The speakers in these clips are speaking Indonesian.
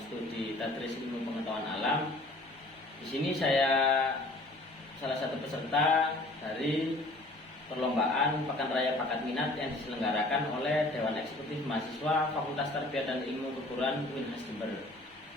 studi Tadris Ilmu Pengetahuan Alam. Di sini saya salah satu peserta dari perlombaan Pekan Raya Bakat Minat yang diselenggarakan oleh Dewan Eksekutif Mahasiswa Fakultas Tarbiyat dan Ilmu Keguruan Unhas Jember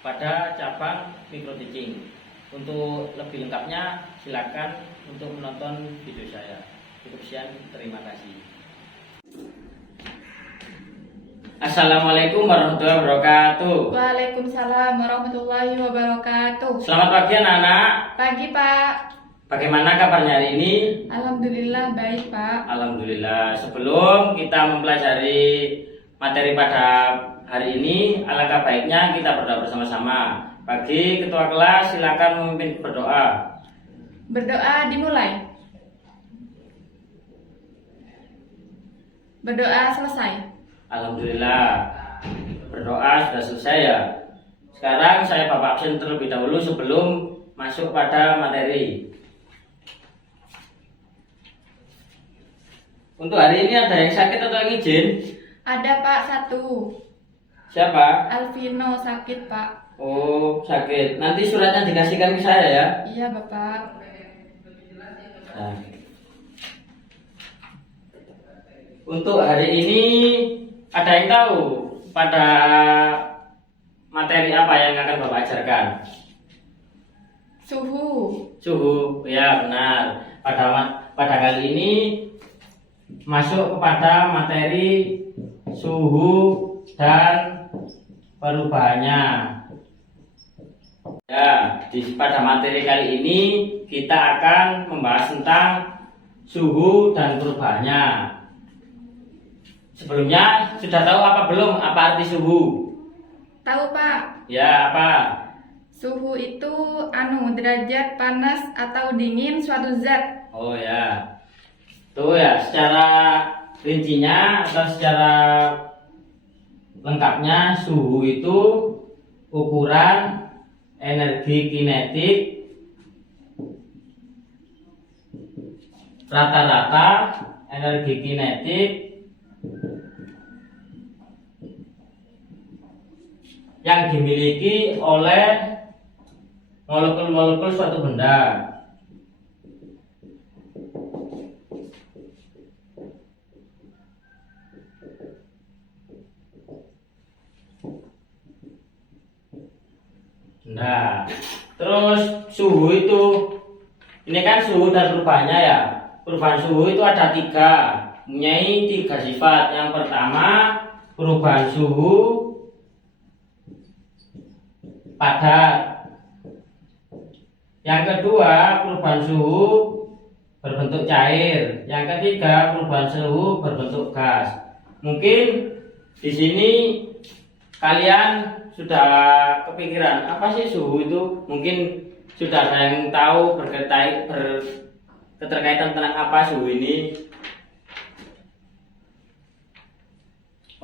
pada cabang micro teaching. Untuk lebih lengkapnya silakan untuk menonton video saya. Cukup sekian, terima kasih. Assalamualaikum warahmatullahi wabarakatuh. Waalaikumsalam warahmatullahi wabarakatuh. Selamat pagi anak-anak. Pagi Pak. Bagaimana kabarnya hari ini? Alhamdulillah baik Pak. Alhamdulillah. Sebelum kita mempelajari materi pada hari ini, alangkah baiknya kita berdoa bersama-sama. Bagi ketua kelas silakan memimpin berdoa. Berdoa dimulai. Berdoa selesai. Alhamdulillah, berdoa sudah selesai ya. Sekarang saya Bapak absen terlebih dahulu sebelum masuk pada materi. Untuk hari ini ada yang sakit atau yang izin? Ada Pak satu. Siapa? Alvino sakit Pak. Oh, sakit. Nanti suratnya dikasihkan ke saya ya. Iya Bapak. Nah. Untuk hari ini ada yang tahu pada materi apa yang akan Bapak ajarkan? Suhu. Suhu, ya benar. Pada kali ini masuk kepada materi suhu dan perubahannya. Ya, pada materi kali ini kita akan membahas tentang suhu dan perubahannya. Sebelumnya sudah tahu apa belum apa arti suhu? Tahu Pak? Ya, apa? Suhu itu derajat panas atau dingin suatu zat. Oh ya. Tuh ya, secara rincinya atau secara lengkapnya suhu itu ukuran energi kinetik rata-rata energi kinetik yang dimiliki oleh molekul-molekul suatu benda. Nah, terus suhu itu, ini kan suhu dan perubahannya ya. Perubahan suhu itu ada mempunyai tiga sifat. Yang pertama, perubahan suhu padat. Yang kedua, perubahan suhu berbentuk cair. Yang ketiga, perubahan suhu berbentuk gas. Mungkin di sini kalian sudah kepikiran apa sih suhu itu? Mungkin sudah ada yang tahu keterkaitan tentang apa suhu ini?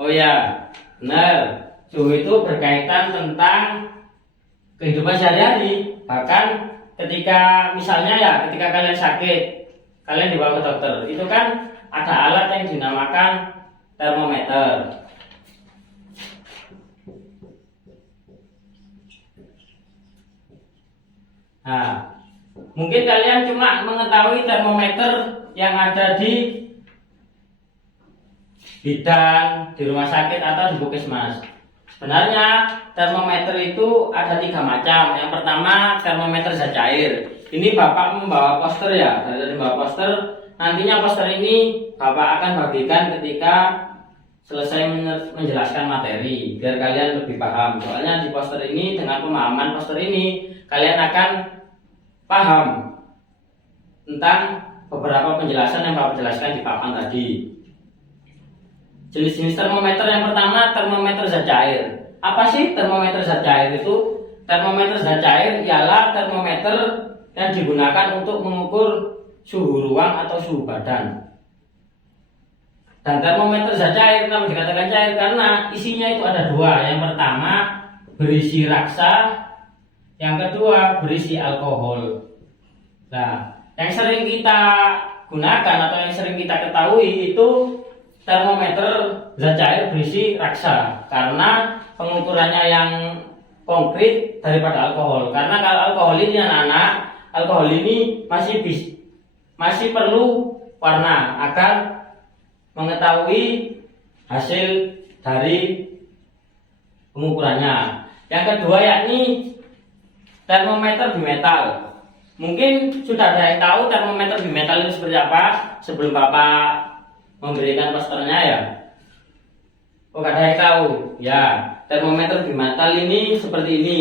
Oh ya, benar. Suhu itu berkaitan tentang kehidupan sehari-hari. Bahkan ketika misalnya ya, ketika kalian sakit, kalian dibawa ke dokter, itu kan ada alat yang dinamakan termometer. Nah, mungkin kalian cuma mengetahui termometer yang ada di bidan, di rumah sakit atau di puskesmas. Sebenarnya termometer itu ada tiga macam. Yang pertama termometer zat cair. Ini Bapak membawa poster ya, dari membawa poster. Nantinya poster ini Bapak akan bagikan ketika selesai menjelaskan materi, biar kalian lebih paham. Soalnya di poster ini, dengan pemahaman poster ini, kalian akan paham tentang beberapa penjelasan yang Bapak jelaskan di papan tadi. Jenis-jenis termometer yang pertama, termometer zat cair. Apa sih termometer zat cair itu? Termometer zat cair ialah termometer yang digunakan untuk mengukur suhu ruang atau suhu badan. Dan termometer zat cair, kenapa dikatakan cair? Karena isinya itu ada dua. Yang pertama berisi raksa, yang kedua berisi alkohol. Nah, yang sering kita gunakan atau yang sering kita ketahui itu termometer zat cair berisi raksa, karena pengukurannya yang konkret daripada alkohol. Karena kalau alkohol ini anak-anak, alkohol ini masih perlu warna agar mengetahui hasil dari pengukurannya. Yang kedua yakni termometer bimetal. Mungkin sudah ada yang tahu termometer bimetal itu seperti apa sebelum Bapak memberikan posternya ya. Oh, ada yang tahu? Ya, termometer bimetal ini seperti ini.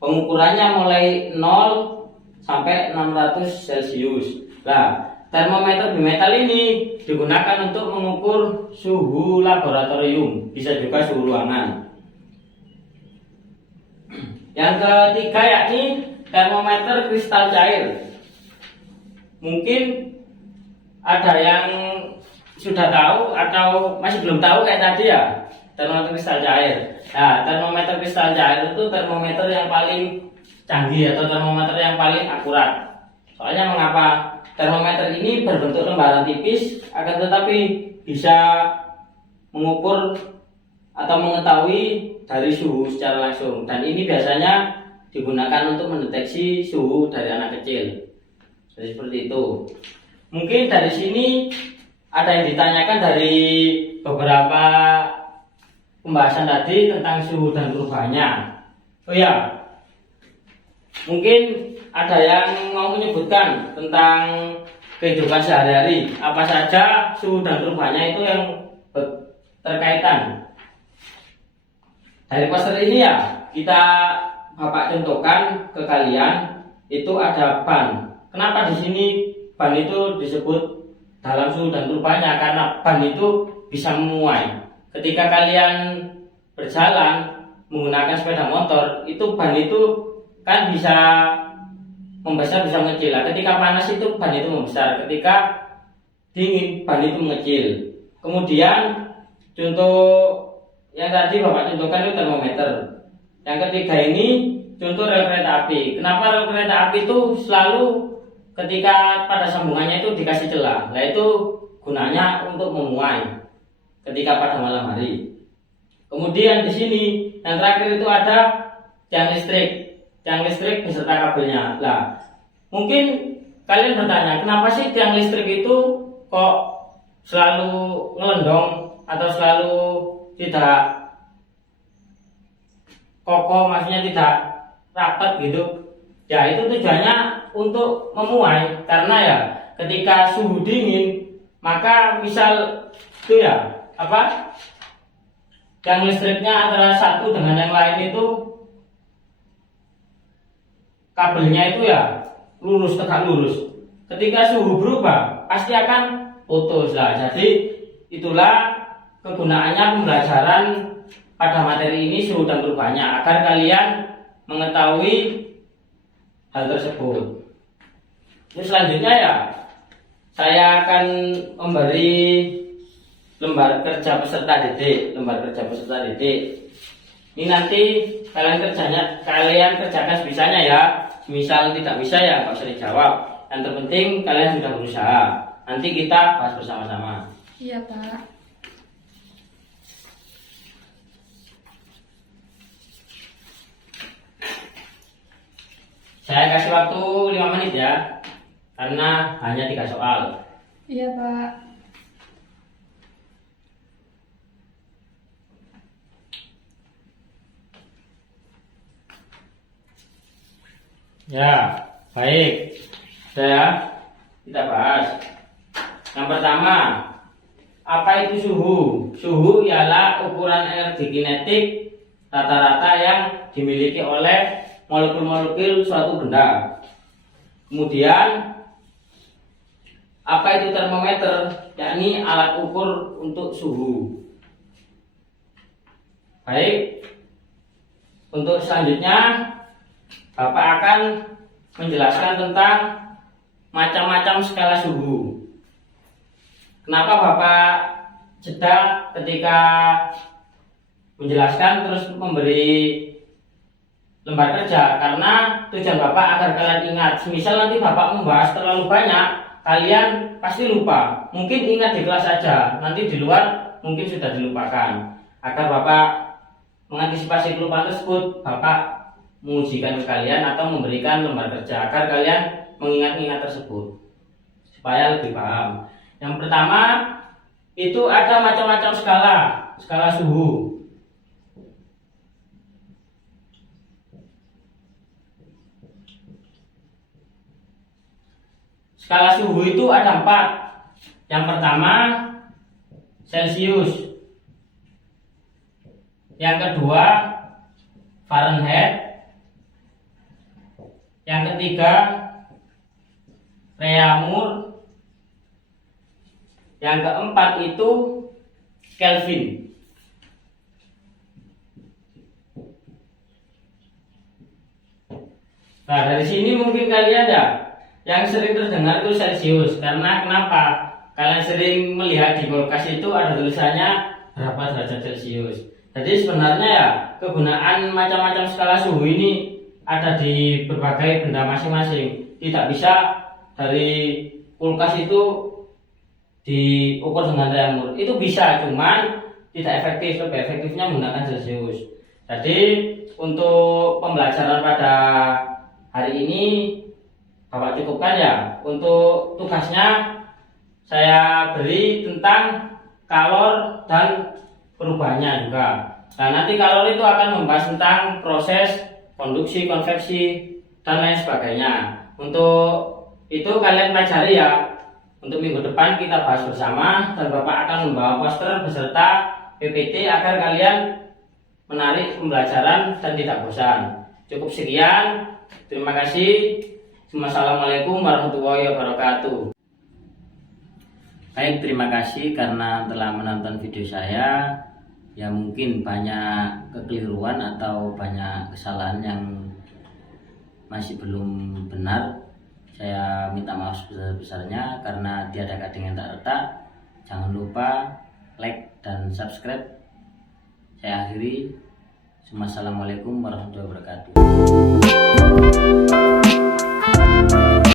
Pengukurannya mulai 0 sampai 600 Celcius. Nah, termometer bimetal ini digunakan untuk mengukur suhu laboratorium, bisa juga suhu ruangan. Yang ketiga yakni termometer kristal cair. Mungkin ada yang sudah tahu atau masih belum tahu kayak tadi ya, termometer kristal cair. Nah, termometer kristal cair itu termometer yang paling canggih atau termometer yang paling akurat. Soalnya mengapa? Termometer ini berbentuk lembaran tipis, akan tetapi bisa mengukur atau mengetahui dari suhu secara langsung. Dan ini biasanya digunakan untuk mendeteksi suhu dari anak kecil. Jadi seperti itu. Mungkin dari sini ada yang ditanyakan dari beberapa pembahasan tadi tentang suhu dan perubahannya. Oh ya, mungkin ada yang mau menyebutkan tentang kehidupan sehari-hari, apa saja suhu dan perubahannya itu yang terkaitan. Dari poster ini ya, kita Bapak contohkan ke kalian itu ada ban. Kenapa di sini ban itu disebut dalam suhu dan perubahannya? Karena ban itu bisa memuai. Ketika kalian berjalan menggunakan sepeda motor, itu ban itu kan bisa membesar bisa mengecil. Nah, ketika panas itu ban itu membesar, ketika dingin ban itu mengecil. Kemudian contoh yang tadi Bapak contohkan itu termometer. Yang ketiga ini contoh rel kereta api. Kenapa rel kereta api itu selalu ketika pada sambungannya itu dikasih celah? Nah, itu gunanya untuk memuai ketika pada malam hari. Kemudian di sini yang terakhir itu ada tiang listrik beserta kabelnya. Nah, mungkin kalian bertanya, kenapa sih tiang listrik itu kok selalu ngelendong atau selalu tidak kokoh, maksudnya tidak rapat gitu? Ya, itu tujuannya untuk memuai. Karena ya ketika suhu dingin, maka misal itu ya apa, tiang listriknya antara satu dengan yang lain itu kabelnya itu ya lurus, tegak lurus. Ketika suhu berubah pasti akan putus lah. Jadi itulah kegunaannya pembelajaran pada materi ini, suhu dan perubahannya, agar kalian mengetahui hal tersebut. Terus selanjutnya ya, saya akan memberi lembar kerja peserta didik. Ini nanti kalian kerjakan sebisanya ya. Misal tidak bisa ya nggak usah dijawab. Yang terpenting kalian sudah berusaha. Nanti kita bahas bersama-sama. Iya, Pak. Saya kasih waktu 5 menit ya, karena hanya 3 soal. Iya, Pak. Ya, baik. Kita bahas. Yang pertama, apa itu suhu? Suhu ialah ukuran energi kinetik rata-rata yang dimiliki oleh molekul-molekul suatu benda. Kemudian, apa itu termometer? Yakni alat ukur untuk suhu. Baik. Untuk selanjutnya, Bapak akan menjelaskan tentang macam-macam skala suhu. Kenapa Bapak jeda ketika menjelaskan terus memberi lembar kerja? Karena tujuan Bapak agar kalian ingat. Misal nanti Bapak membahas terlalu banyak, kalian pasti lupa. Mungkin ingat di kelas saja, nanti di luar mungkin sudah dilupakan. Agar Bapak mengantisipasi kelupaan tersebut, Bapak mengujikan ke kalian atau memberikan lembar kerja agar kalian mengingat-ingat tersebut supaya lebih paham. Yang pertama itu ada macam-macam skala suhu. Skala suhu itu ada 4. Yang pertama Celcius, yang kedua Fahrenheit, yang ketiga Reaumur, yang keempat itu Kelvin. Nah, dari sini mungkin kalian ya yang sering terdengar itu Celcius, karena kenapa? Kalian sering melihat di kulkas itu ada tulisannya berapa derajat Celcius. Jadi sebenarnya ya kegunaan macam-macam skala suhu ini ada di berbagai benda masing-masing. Tidak bisa dari kulkas itu diukur dengan reaumur. Itu bisa, cuman tidak efektif. Lebih efektifnya menggunakan Celcius. Jadi untuk pembelajaran pada hari ini Bapak cukupkan ya. Untuk tugasnya saya beri tentang kalor dan perubahannya juga. Nah, nanti kalor itu akan membahas tentang proses konduksi, konveksi, dan lain sebagainya. Untuk itu kalian pelajari ya. Untuk minggu depan kita bahas bersama, dan Bapak akan membawa poster beserta PPT agar kalian menarik pembelajaran dan tidak bosan. Cukup sekian. Terima kasih. Wassalamualaikum warahmatullahi wabarakatuh. Baik, terima kasih karena telah menonton video saya. Ya mungkin banyak kekeliruan atau banyak kesalahan yang masih belum benar. Saya minta maaf sebesar-besarnya karena tiada kadang yang tak retak. Jangan lupa like dan subscribe. Saya akhiri. Wassalamualaikum warahmatullahi wabarakatuh.